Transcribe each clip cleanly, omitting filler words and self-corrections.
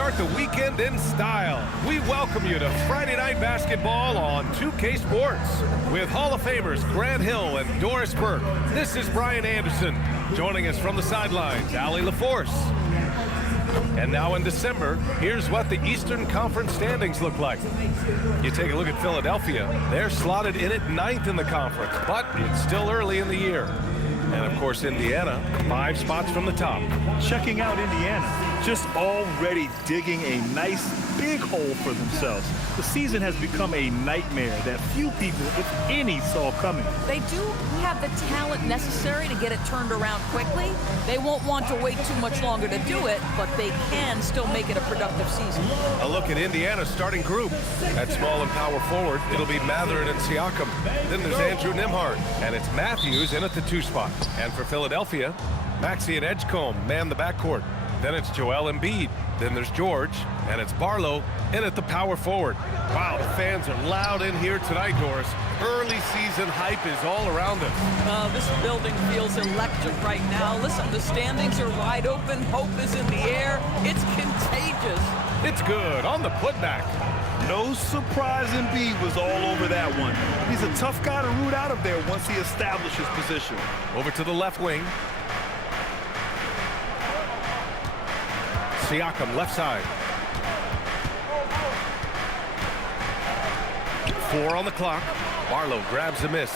start the weekend in style. We welcome you to Friday Night Basketball on 2K Sports with Hall of Famers Grant Hill and Doris Burke. This is Brian Anderson. Joining us from the sidelines, Allie LaForce. And now in December, here's what the Eastern Conference standings look like. You take a look at Philadelphia. They're slotted in at 9th in the conference, but it's still early in the year. And, of course, Indiana, 5 spots from the top. Checking out Indiana, just already digging a nice big hole for themselves. The season has become a nightmare that few people, if any, saw coming. They do have the talent necessary to get it turned around quickly. They won't want to wait too much longer to do it, but they can still make it a productive season. A look at Indiana's starting group. At small and power forward, it'll be Mathurin and Siakam. Then there's Andrew Nembhard, and it's Matthews in at the 2 spot. And for Philadelphia, Maxey and Edgecombe man the backcourt. Then it's Joel Embiid. Then there's George, and it's Barlow in at the power forward. Wow, the fans are loud in here tonight, Doris. Early season hype is all around us. This building feels electric right now. Listen, the standings are wide open. Hope is in the air. It's contagious. It's good on the putback. No surprise Embiid was all over that one. He's a tough guy to root out of there once he establishes position. Over to the left wing. Siakam, left side. 4 on the clock. Barlow grabs a miss.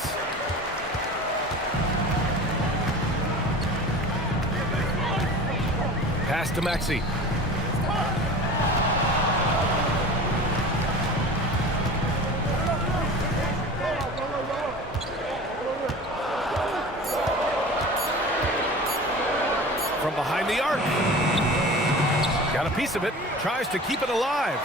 Pass to Maxey. From behind the arc. Got a piece of it. Tries to keep it alive.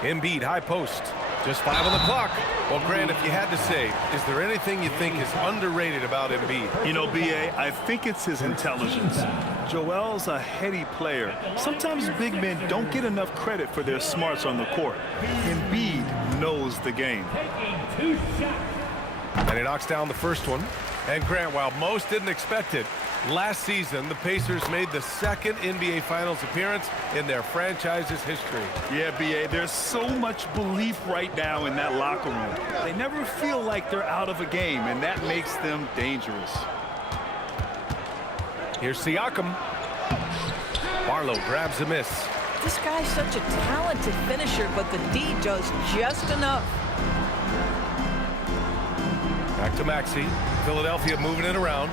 Embiid, high post. Just 5 on the clock. Well, Grant, if you had to say, is there anything you think is underrated about Embiid? You know, B.A., I think it's his intelligence. Joel's a heady player. Sometimes big men don't get enough credit for their smarts on the court. Embiid knows the game. And he knocks down the first one. And Grant, while most didn't expect it, last season the Pacers made the second NBA Finals appearance in their franchise's history. Yeah, B.A., there's so much belief right now in that locker room. They never feel like they're out of a game, and that makes them dangerous. Here's Siakam. Barlow grabs a miss. This guy's such a talented finisher, but the D does just enough. Back to Maxey. Philadelphia moving it around.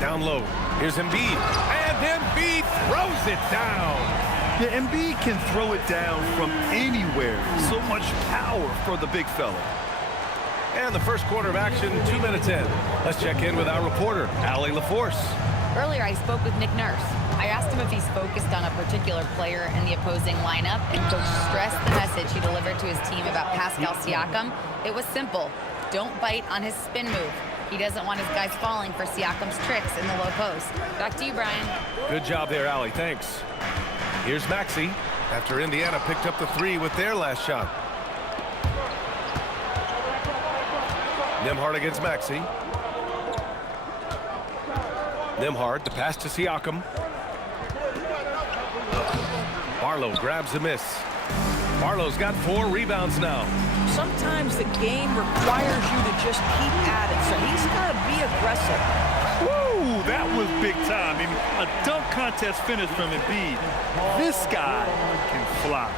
Down low. Here's Embiid. And Embiid throws it down. Yeah, Embiid can throw it down from anywhere. So much power for the big fella. And the first quarter of action, 2 minutes in. Let's check in with our reporter, Allie LaForce. Earlier, I spoke with Nick Nurse. I asked him if he's focused on a particular player in the opposing lineup, and Coach stressed the message he delivered to his team about Pascal Siakam. It was simple. Don't bite on his spin move. He doesn't want his guys falling for Siakam's tricks in the low post. Back to you, Brian. Good job there, Allie. Thanks. Here's Maxey after Indiana picked up the 3 with their last shot. Nembhard against Maxey. Nembhard, the pass to Siakam. Barlow grabs a miss. Barlow's got 4 rebounds now. Sometimes the game requires you to just keep at it, so he's got to be aggressive. Woo, that was big time. I mean, a dunk contest finish from Embiid. This guy can fly.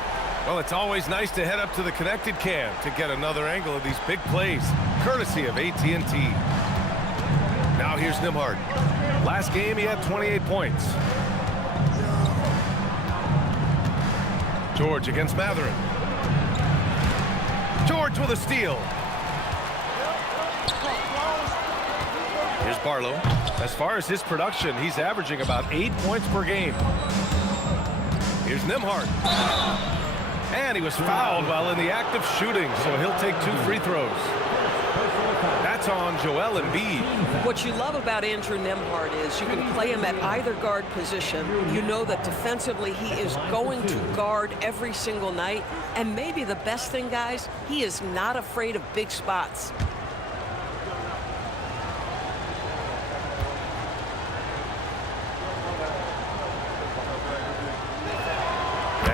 Well, it's always nice to head up to the connected cam to get another angle of these big plays, courtesy of AT&T. Now here's Nembhard. Last game, he had 28 points. George against Mathurin. George with a steal. Here's Barlow. As far as his production, he's averaging about 8 points per game. Here's Nembhard. And he was fouled while in the act of shooting, so he'll take 2 free throws. That's on Joel Embiid. What you love about Andrew Nembhard is you can play him at either guard position. You know that defensively he is going to guard every single night. And maybe the best thing, guys, he is not afraid of big spots.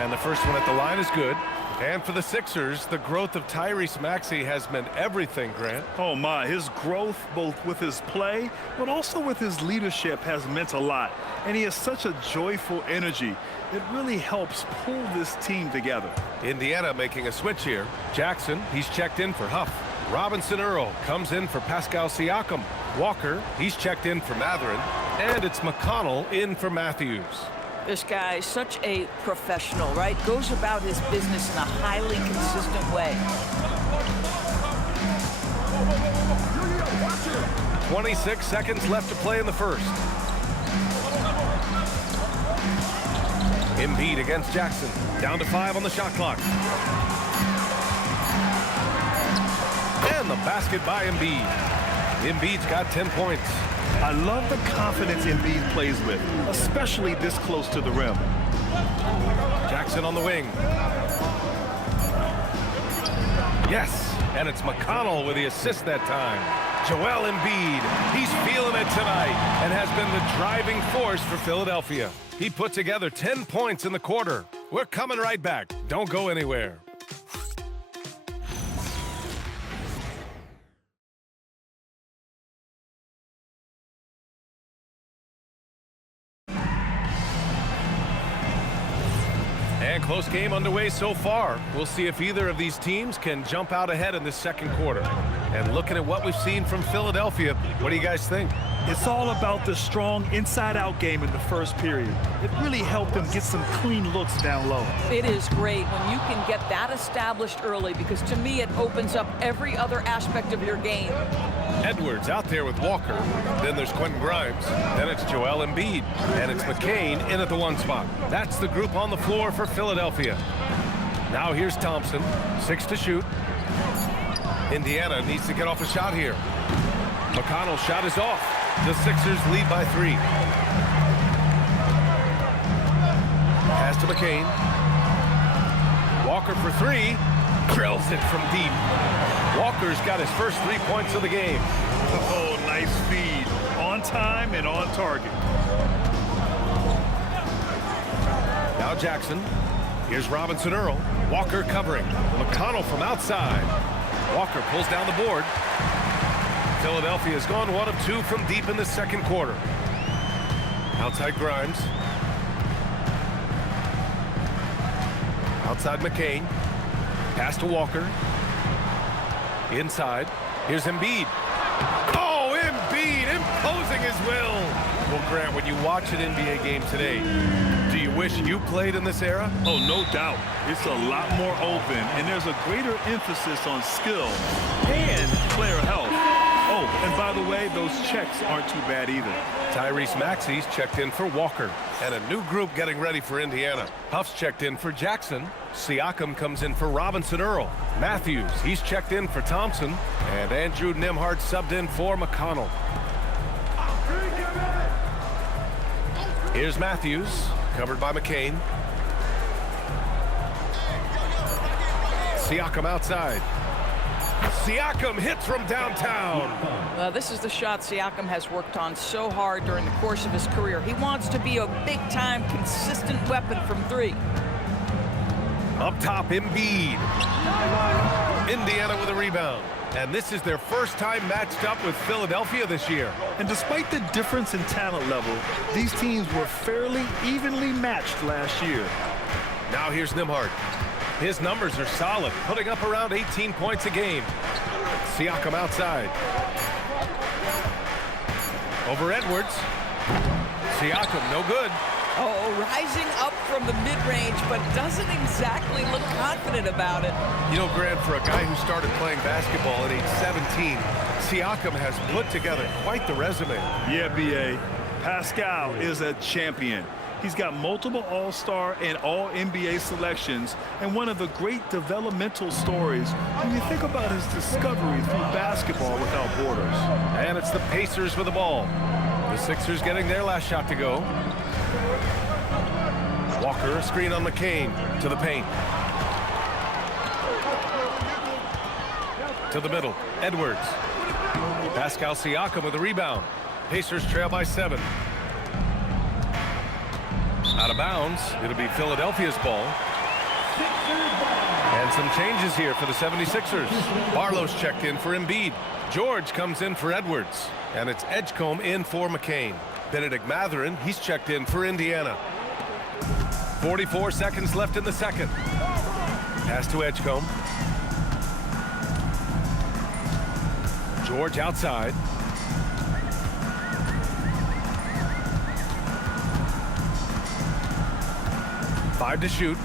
And the first one at the line is good. And for the Sixers, the growth of Tyrese Maxey has meant everything, Grant. Oh my, his growth both with his play but also with his leadership has meant a lot. And he has such a joyful energy. It really helps pull this team together. Indiana making a switch here. Jackson, he's checked in for Huff. Robinson Earl comes in for Pascal Siakam. Walker, he's checked in for Mathurin. And it's McConnell in for Matthews. This guy is such a professional, right? Goes about his business in a highly consistent way. 26 seconds left to play in the first. Embiid against Jackson. Down to 5 on the shot clock. And the basket by Embiid. Embiid's got 10 points. I love the confidence Embiid plays with, especially this close to the rim. Jackson on the wing. Yes, and it's McConnell with the assist that time. Joel Embiid, he's feeling it tonight and has been the driving force for Philadelphia. He put together 10 points in the quarter. We're coming right back. Don't go anywhere. And close game underway so far. We'll see if either of these teams can jump out ahead in this second quarter. And looking at what we've seen from Philadelphia, what do you guys think? It's all about the strong inside-out game in the first period. It really helped them get some clean looks down low. It is great when you can get that established early because to me it opens up every other aspect of your game. Edwards out there with Walker. Then there's Quentin Grimes. Then it's Joel Embiid. And it's McCain in at the 1 spot. That's the group on the floor for Philadelphia. Now here's Thompson. 6 to shoot. Indiana needs to get off a shot here. McConnell's shot is off. The Sixers lead by 3. Pass to McCain. Walker for 3. Drills it from deep. Walker's got his first 3 points of the game. Oh, nice feed. On time and on target. Now Jackson. Here's Robinson Earl. Walker covering. McConnell from outside. Walker pulls down the board. Philadelphia has gone 1 of 2 from deep in the second quarter. Outside Grimes. Outside McCain. Pass to Walker. Inside. Here's Embiid. Oh, Embiid imposing his will. Well, Grant, when you watch an NBA game today, do you wish you played in this era? Oh, no doubt. It's a lot more open, and there's a greater emphasis on skill and player health. Oh, and by the way, those checks aren't too bad either. Tyrese Maxey's checked in for Walker. And a new group getting ready for Indiana. Huff's checked in for Jackson. Siakam comes in for Robinson Earl. Matthews, he's checked in for Thompson. And Andrew Nembhard subbed in for McConnell. Here's Matthews, covered by McCain. Siakam outside. Siakam hits from downtown. This is the shot Siakam has worked on so hard during the course of his career. He wants to be a big-time, consistent weapon from 3. Up top, Embiid. Indiana with a rebound. And this is their first time matched up with Philadelphia this year. And despite the difference in talent level, these teams were fairly evenly matched last year. Now here's Nembhard. His numbers are solid, putting up around 18 points a game. Siakam outside. Over Edwards. Siakam, no good. Oh, rising up from the mid-range, but doesn't exactly look confident about it. You know, Grant, for a guy who started playing basketball at age 17, Siakam has put together quite the resume. Yeah, B.A. Pascal is a champion. He's got multiple All-Star and All-NBA selections, and one of the great developmental stories when you think about his discovery through basketball without borders. And it's the Pacers with the ball. The Sixers getting their last shot to go. Walker, a screen on McCain, to the paint. To the middle, Edwards. Pascal Siakam with a rebound. Pacers trail by 7. Out of bounds, it'll be Philadelphia's ball. And some changes here for the 76ers. Barlow's checked in for Embiid. George comes in for Edwards. And it's Edgecombe in for McCain. Benedict Mathurin, he's checked in for Indiana. 44 seconds left in the second. Pass to Edgecombe. George outside. Five to shoot.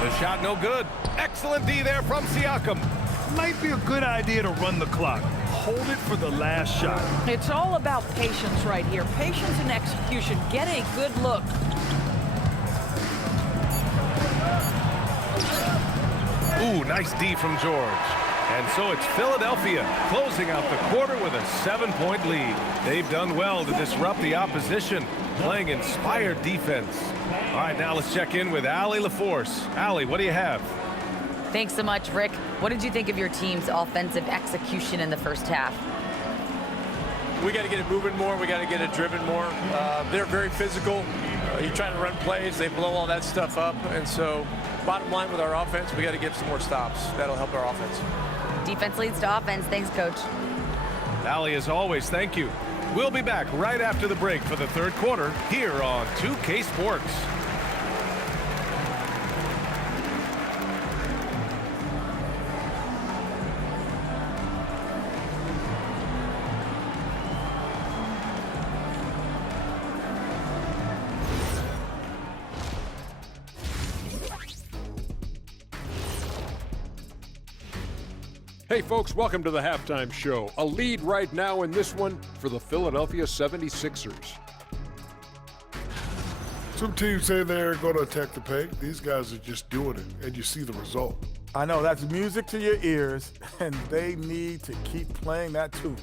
The shot no good. Excellent D there from Siakam. Might be a good idea to run the clock. Hold it for the last shot. It's all about patience right here. Patience and execution. Get a good look. Ooh, nice D from George. And so it's Philadelphia closing out the quarter with a 7-point lead. They've done well to disrupt the opposition, playing inspired defense. All right, now let's check in with Allie LaForce. Allie, what do you have? Thanks so much, Rick. What did you think of your team's offensive execution in the first half? We got to get it moving more. We got to get it driven more. They're very physical. You're trying to run plays. They blow all that stuff up. And so bottom line with our offense, we got to get some more stops. That'll help our offense. Defense leads to offense. Thanks, Coach. Allie, as always, thank you. We'll be back right after the break for the third quarter here on 2K Sports. Hey folks, welcome to the halftime show. A lead right now in this one for the Philadelphia 76ers. Some teams say they're going to attack the paint. These guys are just doing it, and you see the result. I know, that's music to your ears, and they need to keep playing that tune.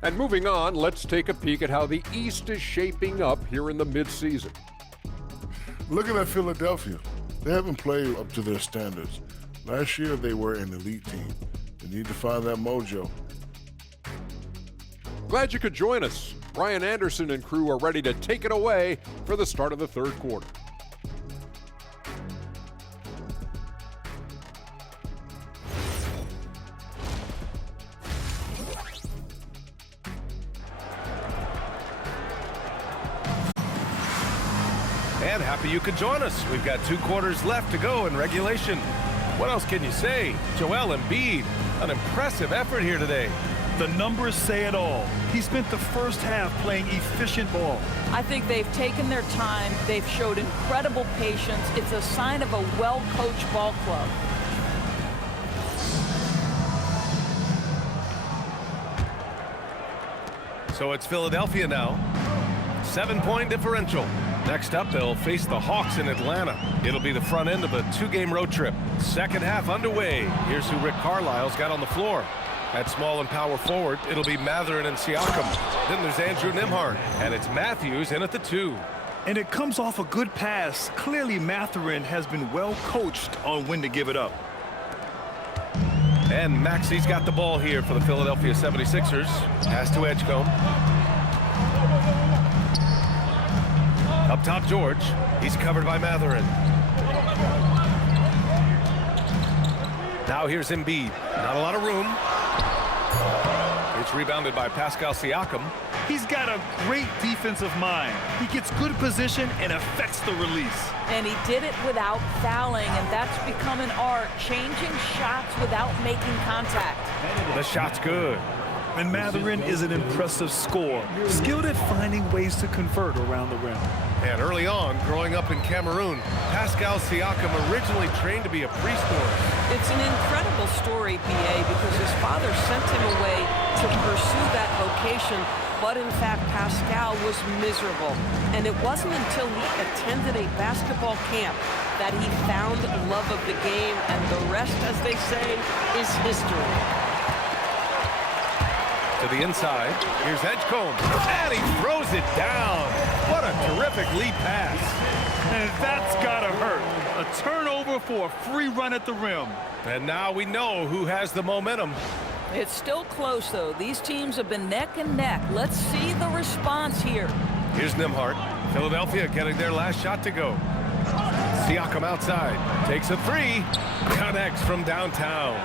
And moving on, let's take a peek at how the East is shaping up here in the midseason. Looking at Philadelphia, they haven't played up to their standards. Last year, they were an elite team. They need to find that mojo. Glad you could join us. Brian Anderson and crew are ready to take it away for the start of the third quarter. And happy you could join us. We've got 2 quarters left to go in regulation. What else can you say? Joel Embiid, an impressive effort here today. The numbers say it all. He spent the first half playing efficient ball. I think they've taken their time. They've showed incredible patience. It's a sign of a well-coached ball club. So it's Philadelphia now. 7-point differential. Next up, they'll face the Hawks in Atlanta. It'll be the front end of a 2-game road trip. Second half underway. Here's who Rick Carlisle's got on the floor. At small and power forward, it'll be Mathurin and Siakam. Then there's Andrew Nembhard, and it's Matthews in at the 2. And it comes off a good pass. Clearly, Mathurin has been well coached on when to give it up. And Maxi's got the ball here for the Philadelphia 76ers. Pass to Edgecombe. Up top, George. He's covered by Mathurin. Now here's Embiid. Not a lot of room. It's rebounded by Pascal Siakam. He's got a great defensive mind. He gets good position and affects the release. And he did it without fouling, and that's become an art, changing shots without making contact. The shot's good. And Mathurin is an impressive scorer, skilled at finding ways to convert around the rim. And early on, growing up in Cameroon, Pascal Siakam originally trained to be a preschooler. It's an incredible story, BA, because his father sent him away to pursue that vocation, but in fact, Pascal was miserable. And it wasn't until he attended a basketball camp that he found love of the game, and the rest, as they say, is history. To the inside, here's Edgecombe, and he throws it down. What a terrific lead pass. And that's gotta hurt. A turnover for a free run at the rim. And now we know who has the momentum. It's still close, though. These teams have been neck and neck. Let's see the response here. Here's Nembhard. Philadelphia getting their last shot to go. Siakam outside. Takes a three. Connects from downtown.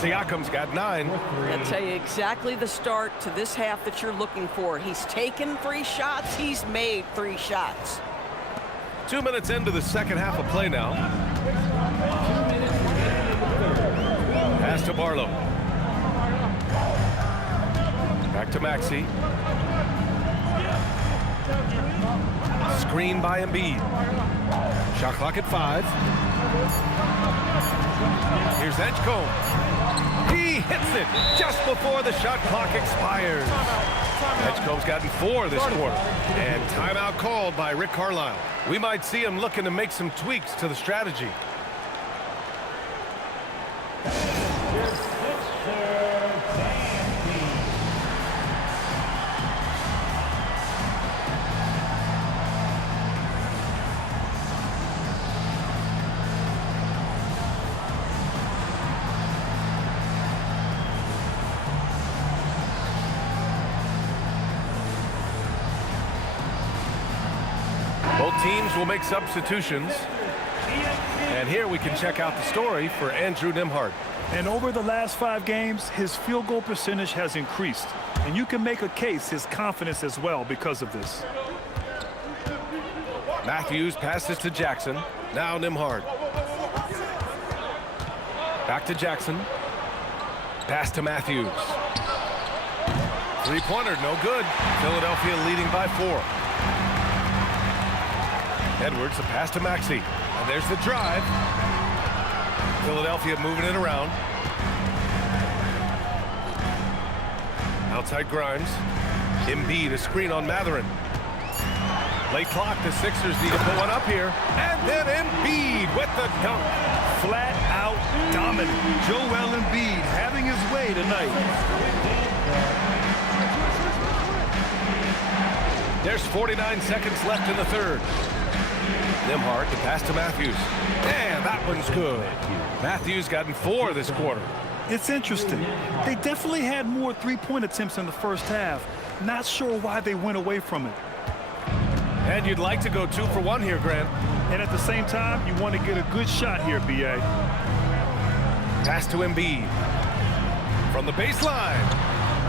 Siakam's got 9. I'll tell you exactly the start to this half that you're looking for. He's taken 3 shots. He's made 3 shots. 2 minutes into the second half of play now. Pass to Barlow. Back to Maxey. Screen by Embiid. Shot clock at 5. Here's Edgecombe. He hits it just before the shot clock expires. Edgecombe's gotten 4 this quarter. And timeout called by Rick Carlisle. We might see him looking to make some tweaks to the strategy. Both teams will make substitutions. And here we can check out the story for Andrew Nembhard. And over the last 5 games, his field goal percentage has increased. And you can make a case his confidence as well because of this. Matthews passes to Jackson. Now Nembhard. Back to Jackson. Pass to Matthews. Three-pointer, no good. Philadelphia leading by 4. Edwards, a pass to Maxey. And there's the drive. Philadelphia moving it around. Outside Grimes. Embiid, a screen on Mathurin. Late clock, the Sixers need to put one up here. And then Embiid with the dunk. Flat out dominant. Joel Embiid having his way tonight. There's 49 seconds left in the third. Nembhard, the pass to Matthews. And that one's good. Matthews gotten 4 this quarter. It's interesting. They definitely had more three-point attempts in the first half. Not sure why they went away from it. And you'd like to go 2 for 1 here, Grant. And at the same time, you want to get a good shot here, B.A. Pass to Embiid. From the baseline.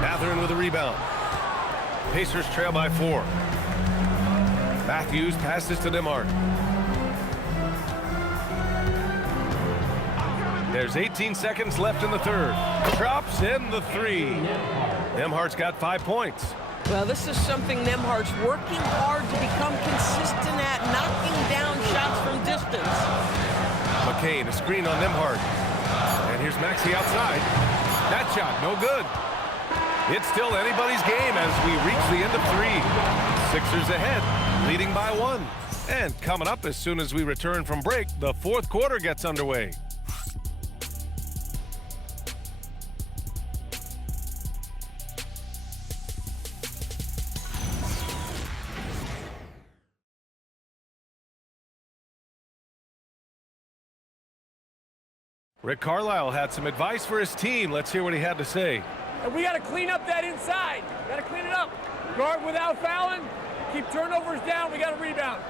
Mathurin with a rebound. Pacers trail by 4. Matthews passes to Nembhard. There's 18 seconds left in the third. Drops in the 3. Nembhard's got 5 points. Well, this is something Nembhard's working hard to become consistent at, knocking down shots from distance. McCain, a screen on Nembhard. And here's Maxey outside. That shot, no good. It's still anybody's game as we reach the end of 3. Sixers ahead, leading by 1. And coming up as soon as we return from break, the fourth quarter gets underway. Rick Carlisle had some advice for his team. Let's hear what he had to say. And we got to clean up that inside. Got to clean it up. Guard without fouling. Keep turnovers down. We got to rebound.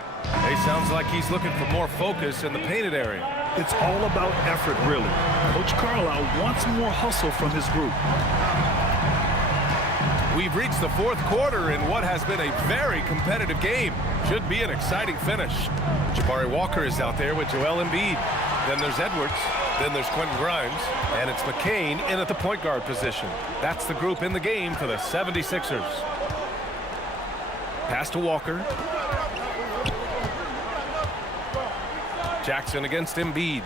He sounds like he's looking for more focus in the painted area. It's all about effort, really. Coach Carlisle wants more hustle from his group. We've reached the fourth quarter in what has been a very competitive game. Should be an exciting finish. Jabari Walker is out there with Joel Embiid. Then there's Edwards. Then there's Quentin Grimes. And it's McCain in at the point guard position. That's the group in the game for the 76ers. Pass to Walker. Jackson against Embiid.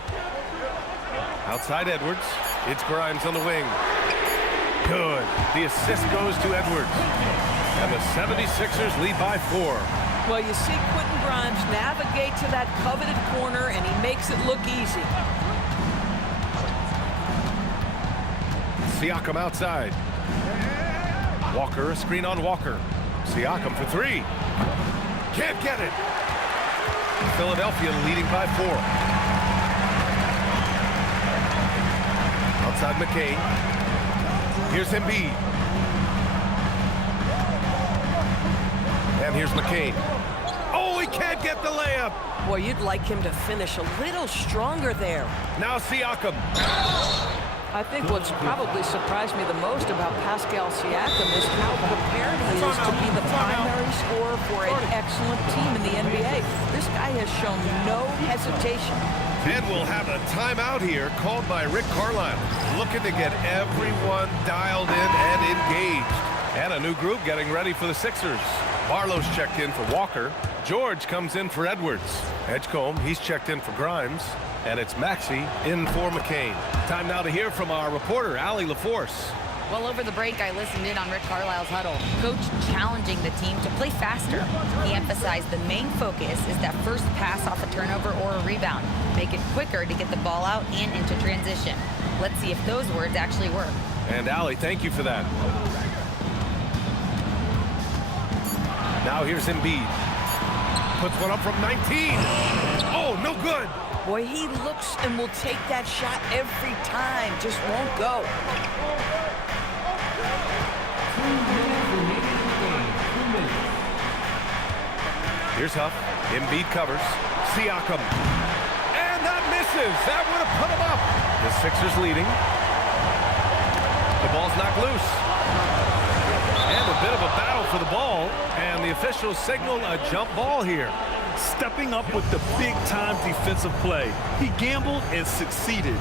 Outside Edwards. It's Grimes on the wing. Good. The assist goes to Edwards. And the 76ers lead by 4. Well, you see Quentin Grimes navigate to that coveted corner, and he makes it look easy. Siakam outside. Walker, a screen on Walker. Siakam for 3. Can't get it. Philadelphia leading by 4. Outside McCain. Here's Embiid. And here's McCain. Oh, he can't get the layup. Boy, you'd like him to finish a little stronger there. Now Siakam. I think what's probably surprised me the most about Pascal Siakam is how prepared he is to be the primary scorer for an excellent team in the NBA. This guy has shown no hesitation. And we'll have a timeout here called by Rick Carlisle, looking to get everyone dialed in and engaged. And a new group getting ready for the Sixers. Barlow's checked in for Walker. George comes in for Edwards. Edgecombe, he's checked in for Grimes. And it's Maxey in for McCain. Time now to hear from our reporter, Allie LaForce. Well, over the break, I listened in on Rick Carlisle's huddle. Coach challenging the team to play faster. He emphasized the main focus is that first pass off a turnover or a rebound. Make it quicker to get the ball out and into transition. Let's see if those words actually work. And Allie, thank you for that. Now here's Embiid. Puts one up from 19. Oh, no good. Boy, he looks and will take that shot every time. Just won't go. Here's Huff. Embiid covers. Siakam. And that misses. That would have put him up. The Sixers leading. The ball's knocked loose. And a bit of a battle for the ball. And the officials signal a jump ball here. Stepping up with the big-time defensive play. He gambled and succeeded.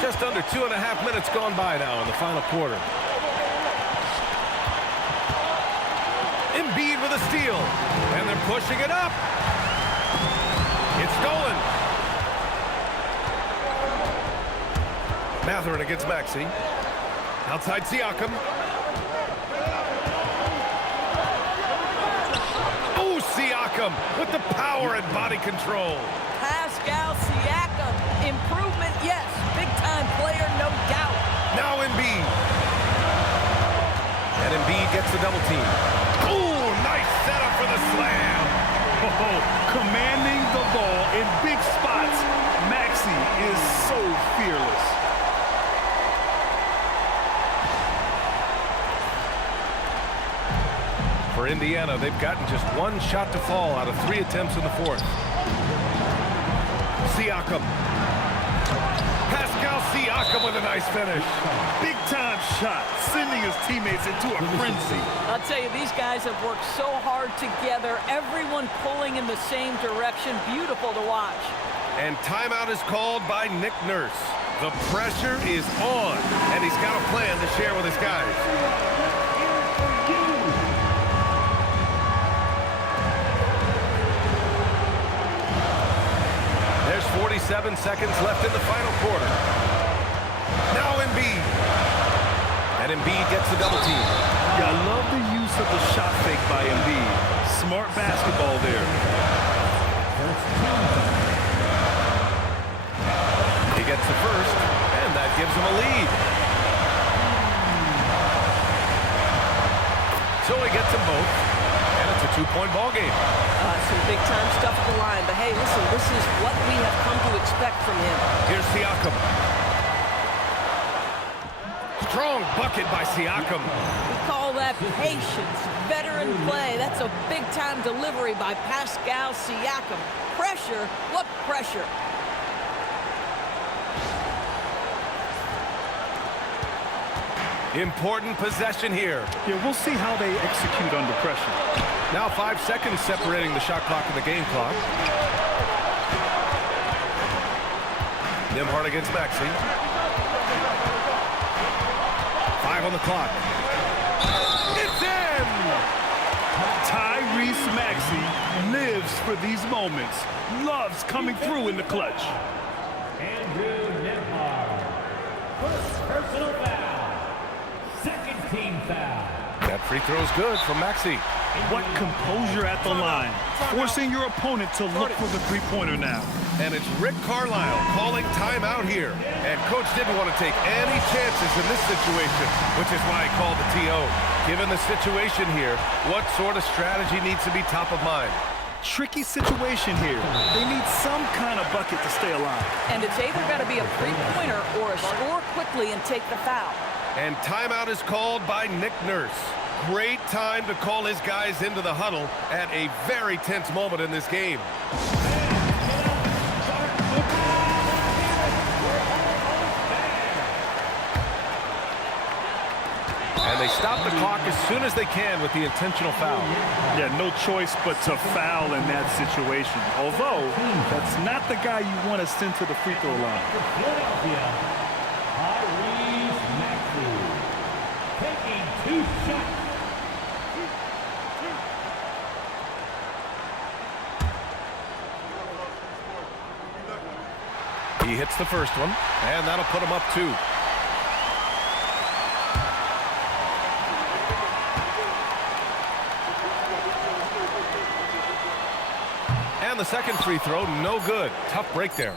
Just under 2.5 minutes gone by now in the final quarter. Embiid with a steal. And they're pushing it up. It's stolen. Mathurin against Maxey. Outside Siakam. Oh, Siakam with the power and body control. Pascal Siakam. Improvement, yes. Big-time player, no doubt. Now Embiid. And Embiid gets the double team. Oh, nice setup for the slam. Oh, commanding the ball in big spots. Maxey is so fearless. For Indiana, they've gotten just one shot to fall out of 3 attempts in the fourth. Siakam. Pascal Siakam with a nice finish. Big-time shot, sending his teammates into a frenzy. I'll tell you, these guys have worked so hard together. Everyone pulling in the same direction. Beautiful to watch. And timeout is called by Nick Nurse. The pressure is on, and he's got a plan to share with his guys. There's 47 seconds left in the final quarter. Now Embiid. And Embiid gets the double team. Yeah, I love the use of the shot fake by Embiid. Smart basketball there. He gets the first, and that gives him a lead. So he gets them both, and it's a 2-point ball game. Some big-time stuff at the line. But, hey, listen, this is what we have come to expect from him. Here's Siakam. Strong bucket by Siakam. We call that patience, veteran play. That's a big-time delivery by Pascal Siakam. Pressure, what pressure? Important possession here. Yeah, we'll see how they execute under pressure. Now 5 seconds separating the shot clock and the game clock. Nembhard against Maxey. 5 on the clock. It's in! Tyrese Maxey lives for these moments. Loves coming through in the clutch. Andrew Nembhard. First personal foul. Second team foul. That free throw's good from Maxey. What composure at the line. Forcing your opponent to look for the three-pointer now. And it's Rick Carlisle calling timeout here. And Coach didn't want to take any chances in this situation, which is why he called the TO. Given the situation here, what sort of strategy needs to be top of mind? tricky situation here. They need some kind of bucket to stay alive. And it's either got to be a three-pointer or a score quickly and take the foul. And timeout is called by Nick Nurse. Great time to call his guys into the huddle at a very tense moment in this game. And they stop the clock as soon as they can with the intentional foul. Yeah, no choice but to foul in that situation. Although, that's not the guy you want to send to the free throw line. Taking 2 shots. He hits the first one, and that'll put him up 2. And the second free throw, no good. Tough break there.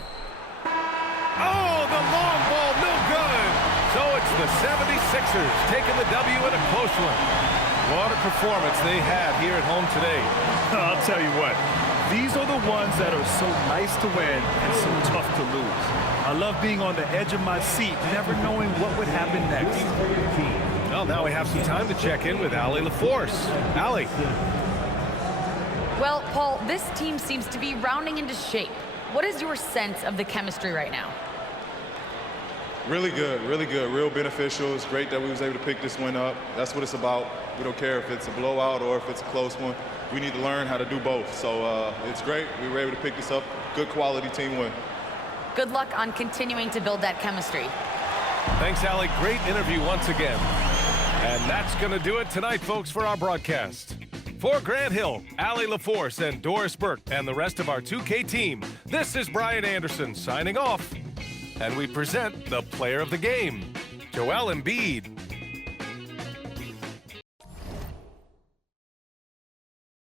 Oh, the long ball, no good. So it's the 76ers taking the W in a close one. What a performance they had here at home today. I'll tell you what, these are the ones that are so nice to win and so tough to lose. I love being on the edge of my seat, never knowing what would happen next. Well, now we have some time to check in with Allie LaForce. Allie. Well, Paul, this team seems to be rounding into shape. What is your sense of the chemistry right now? Really good, real beneficial. It's great that we was able to pick this one up. That's what it's about. We don't care if it's a blowout or if it's a close one. We need to learn how to do both. So it's great. We were able to pick this up. Good quality team win. Good luck on continuing to build that chemistry. Thanks, Allie. Great interview once again. And that's going to do it tonight, folks, for our broadcast. For Grant Hill, Allie LaForce, and Doris Burke, and the rest of our 2K team, this is Brian Anderson signing off. And we present the player of the game, Joel Embiid.